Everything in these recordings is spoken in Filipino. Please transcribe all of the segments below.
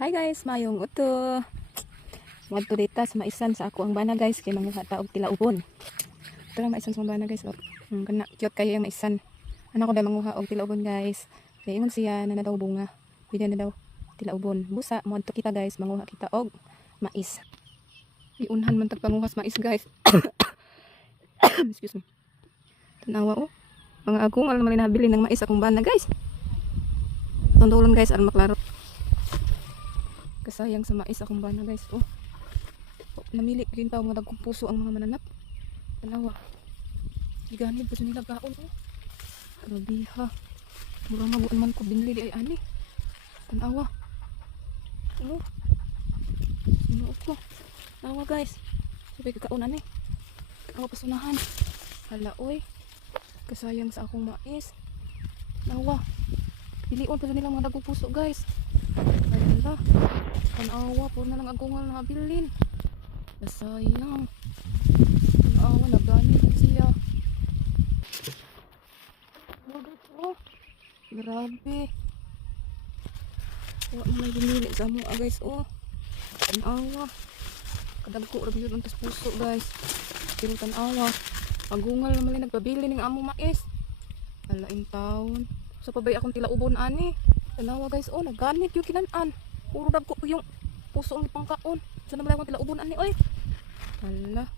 Hi guys, mayong uto. Wadto dita sa maisan sa ako ang bana guys kay mga taog tilaubon. Ito lang maisan sa bana guys. Oh. Kana cute kayo yung maisan. Ano ko dai manguha og tilaubon guys. Kay ingon siya na daw bunga. Pwede na daw tilaubon. Busa mo adto kita guys manguha kita og mais. Iunhan man tag panguhas mais guys. Excuse me. Tanawa oh. Mga agong alam man nabili ng mais akong bana guys. Tondolon guys aron maklaro. Kasayang sa mais akong bana guys. Oh. Namili rin tao mga dagkong puso ang mga mananap. Dalawa. Giganib pa nila gaon oh. Grabe ha. Mura mabuon man ko binili di ay ani. Tanawa. Oh. Sino ko? Tanawa guys. Sabi kakaon ani. Tanawa pasunahan. Hala oy. Kasayang sa akong mais. Tanawa. Pilion pa nila mga dagkong puso guys. Hala. Tanawa, puro na lang agungal na bilin. Sayang. Tanawa, nagani din siya. Oh, grabe. Wala mo may binili sa mga guys. Oh, tanawa. Kadagko rin yun ang tas puso guys. Pero tanawa. Agungal naman lang nagpabili ng amo mais. Alain taon. Sa pabay akong tilaubon ani. Tanawa guys. Oh, naganit yung kinanan. Puro dagko yung puso ang ipangkaon. Saan naman akong tilaubon ani oy. Hala.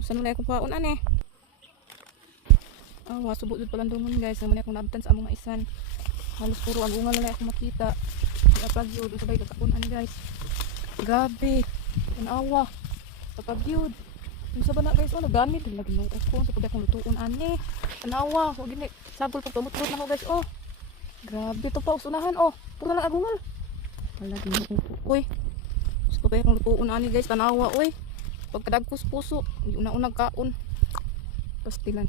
Saan naman akong paon ani. Subot dito palang dungon guys. Naman akong nabtan sa among maisan. Halos puro agungal na lang akong makita. Iapag-yod. Sabay kakaon ani guys. Grabe. Tanawa. Kapag-yod. Yung sa bana guys. Oh, nagamit. Lagi nung uko. Sa pabay akong lutuon ani. Tanawa. So gini. Sabol pag tumutulot na ko guys. Oh. Grabe to pa. Usunahan. Oh. Puro na lang agungal. Lagi nung uko. Uy. Sa pabay akong lutuon ani guys. Tanawa. Uy. Pagkadagkos puso. Yung una-unang kaon. Pastilan.